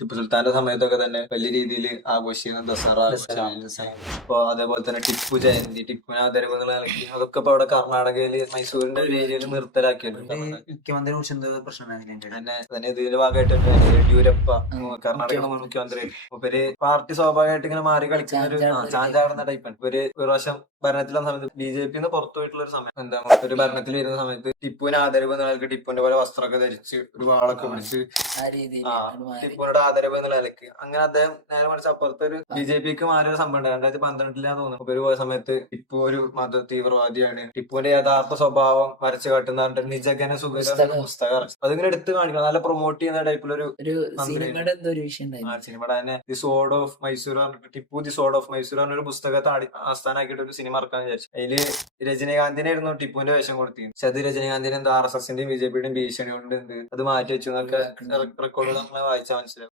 ടിപ്പു സുൽത്താന്റെ സമയത്തൊക്കെ തന്നെ വലിയ രീതിയിൽ ആഘോഷിക്കുന്ന ദസറ ഇപ്പൊ അതേപോലെ തന്നെ ടിപ്പു ജയന്തി, ടിപ്പുവിനെ ആദരവ് എന്നുള്ള നിലയ്ക്ക് അതൊക്കെ ഇപ്പൊ അവിടെ കർണാടകയില് മൈസൂരിന്റെ ഒരു ഏരിയയിൽ നിർത്തലാക്കിയിട്ടുണ്ട്. മുഖ്യമന്ത്രിയെ കുറിച്ച് എന്ത് പ്രശ്നം തന്നെ ഇതിന്റെ ഭാഗമായിട്ട് യെഡ്യൂരപ്പ കർണാടക മുഖ്യമന്ത്രി ഇവര് പാർട്ടി സ്വാഭാവികമായിട്ട് ഇങ്ങനെ മാറി കളിക്കുന്ന ഒരു ചാഞ്ചാടുന്ന ടൈപ്പാണ്. ഒരു പ്രാവശ്യം ഭരണത്തിലുള്ള സമയത്ത് BJP പുറത്തു പോയിട്ടുള്ള ഒരു സമയം എന്താ ഒരു ഭരണത്തിൽ വരുന്ന സമയത്ത് ടിപ്പുവിന് ആദരവ് എന്ന നിലയ്ക്ക് ടിപ്പുവിന്റെ പോലെ വസ്ത്രമൊക്കെ ധരിച്ച് ഒരു വാളൊക്കെ പിടിച്ച് ടിപ്പുവിനോട് ആദരവ് എന്നുള്ള നിലയ്ക്ക് അങ്ങനെ അദ്ദേഹം നേരെ മറിച്ച് അപ്പുറത്തെ ഒരു BJP മാറിയ ഒരു സംഭവം ഉണ്ട്. 2012 തോന്നുന്നു ഇവര് പോയ സമയത്ത് ടിപ്പു ഒരു മത തീവ്രവാദിയാണ്, ടിപ്പുവിന്റെ യഥാർത്ഥ സ്വഭാവം വരച്ചു കാട്ടുന്ന നിജഗന സുഖ പുസ്തകം അതിങ്ങനെ എടുത്ത് കാണിക്കണം, നല്ല പ്രൊമോട്ട് ചെയ്യുന്ന ടൈപ്പിലൊരു സിനിമയുടെ തന്നെ ദി സോഡ് ഓഫ് മൈസൂർ പറഞ്ഞിട്ട് ടിപ്പു ദി സോഡ് ഓഫ് മൈസൂർ പറഞ്ഞ ഒരു പുസ്തകത്തെ ആസ്ഥാനാക്കിയിട്ട് ഒരു സിനിമ ഇറക്കാൻ വിചാരിച്ചു. അതില് രജനീകാന്തിനായിരുന്നു ടിപ്പുവിന്റെ വേഷം കൊടുത്തിരുന്നത്. പക്ഷെ അത് രജനീകാന്തിന് എന്താ RSSന്റെയും BJP-യുടെയും ഭീഷണി കൊണ്ട് അത് മാറ്റി വെച്ചു എന്നൊക്കെ റെക്കോർഡുകൾ നമ്മളെ വായിച്ചാൽ മനസ്സിലാവും.